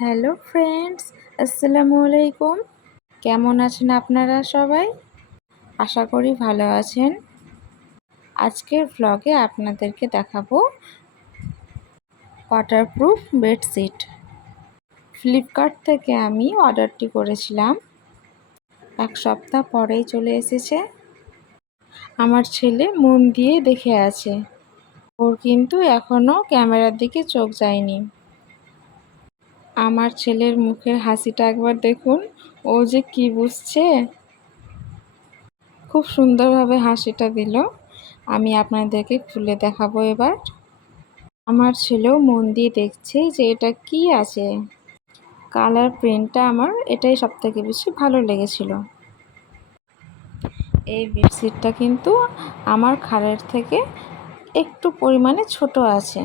Hello friends, আসসালামু আলাইকুম। কেমন আছেন আপনারা সবাই? আশা করি ভালো আছেন। আজকের ভ্লগে আপনাদেরকে দেখাবো ওয়াটারপ্রুফ বেডশিট। ফ্লিপকার্ট থেকে আমি অর্ডারটি করেছিলাম, 1 সপ্তাহ পরেই চলে এসেছে। আমার ছেলে মন দিয়ে দেখে আছে, ওর কিন্তু এখনও ক্যামেরার দিকে চোখ যায়নি। আমার ছেলের মুখের হাসিটা একবার দেখুন, ও যে কি বুঝছে। খুব সুন্দরভাবে হাসিটা দিল। আমি আপনাদেরকে খুলে দেখাবো এবার। আমার ছেলেও মন দিয়ে দেখছে যে এটা কি আছে। কালার প্রিন্টটা আমার এটাই সবথেকে বেশি ভালো লেগেছিল। এই বেডশিটটা কিন্তু আমার খাটের থেকে একটু পরিমাণে ছোট আছে।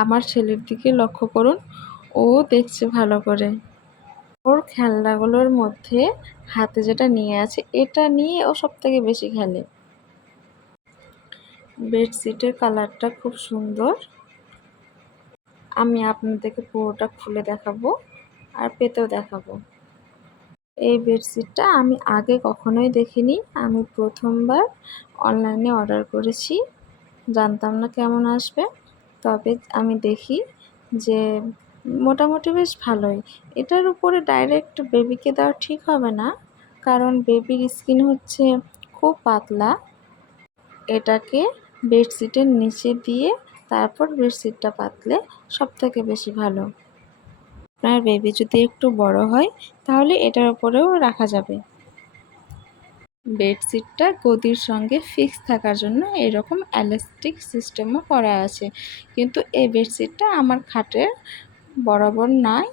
আমার ছেলের দিকে লক্ষ্য করুন, ও দেখছে ভালো করে। ওর খেলনাগুলোর মধ্যে হাতে যেটা নিয়ে আছে, এটা নিয়ে ও সবথেকে বেশি খেলে। বেডশিটের কালারটা খুব সুন্দর। আমি আপনাদেরকে পুরোটা খুলে দেখাবো আর পেতেও দেখাবো। এই বেডশিটটা আমি আগে কখনোই দেখিনি, আমি প্রথমবার অনলাইনে অর্ডার করেছি। জানতাম না কেমন আসবে, তবে আমি দেখি যে মোটামুটি বেশ ভালোই। এটার উপরে ডাইরেক্ট বেবিকে দেওয়া ঠিক হবে না, কারণ বেবির স্কিন হচ্ছে খুব পাতলা। এটাকে বেডশিটের নিচে দিয়ে তারপর বেডশিটটা পাতলে সবথেকে বেশি ভালো। আপনার বেবি যদি একটু বড় হয় তাহলে এটার উপরেও রাখা যাবে। বেডশিটটা গদির সঙ্গে ফিক্স থাকার জন্য এরকম এলাস্টিক সিস্টেমও করা আছে, কিন্তু এই বেডশিটটা আমার খাটের বরাবর নয়,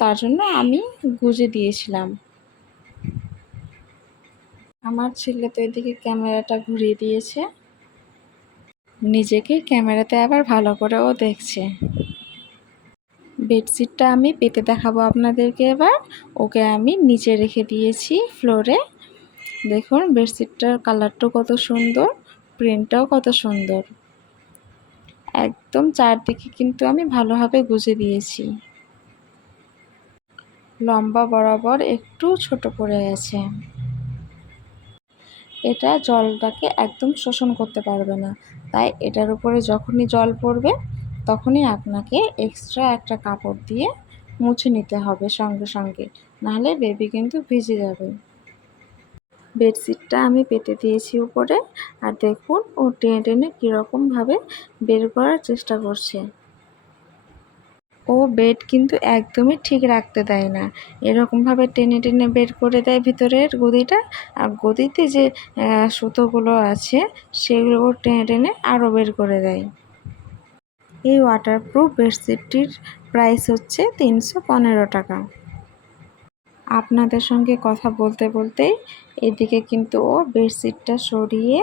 তার জন্য আমি গুজে দিয়েছিলাম। আমার ছেলে তো এদিকে ক্যামেরাটা ঘুরিয়ে দিয়েছে, নিজেকে ক্যামেরাতে আবার ভালো করেও দেখছে। বেডশিটটা আমি পেতে দেখাবো আপনাদেরকে এবার। ওকে আমি নিচে রেখে দিয়েছি ফ্লোরে। দেখুন বেডশিটটার কালারটাও কত সুন্দর, প্রিন্টটাও কত সুন্দর। একদম চারদিকে কিন্তু আমি ভালোভাবে গুজে দিয়েছি। লম্বা বরাবর একটু ছোট পড়ে গেছে। এটা জলটাকে একদম শোষণ করতে পারবে না, তাই এটার উপরে যখনই জল পড়বে তখনই আপনাকে এক্সট্রা একটা কাপড় দিয়ে মুছে নিতে হবে সঙ্গে সঙ্গে, নাহলে বেবি কিন্তু ভিজে যাবে। বেডশিটটা আমি পেতে দিয়েছি উপরে, আর দেখুন ও টেনে টেনে কীরকমভাবে বের করার চেষ্টা করছে। ও বেড কিন্তু একদমই ঠিক রাখতে দেয় না, এরকমভাবে টেনে টেনে বের করে দেয় ভিতরের গদিটা, আর গদিতে যে সুতোগুলো আছে সেগুলো টেনে টেনে আরও বের করে দেয়। এই ওয়াটারপ্রুফ বেডশিটটির প্রাইস হচ্ছে 315 টাকা। আপনাদের সঙ্গে কথা বলতে বলতেই এদিকে কিন্তু ও বেডশিটটা সরিয়ে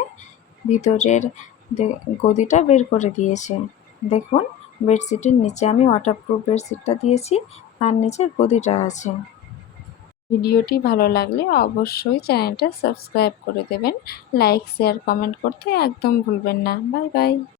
ভিতরের গদিটা বের করে দিয়েছে। দেখুন বেডশিটের নিচে আমি ওয়াটারপ্রুফ বেডশিটটা দিয়েছি, তার নিচে গদিটা আছে। ভিডিওটি ভালো লাগলে অবশ্যই চ্যানেলটা সাবস্ক্রাইব করে দেবেন। লাইক শেয়ার কমেন্ট করতে একদম ভুলবেন না। Bye bye.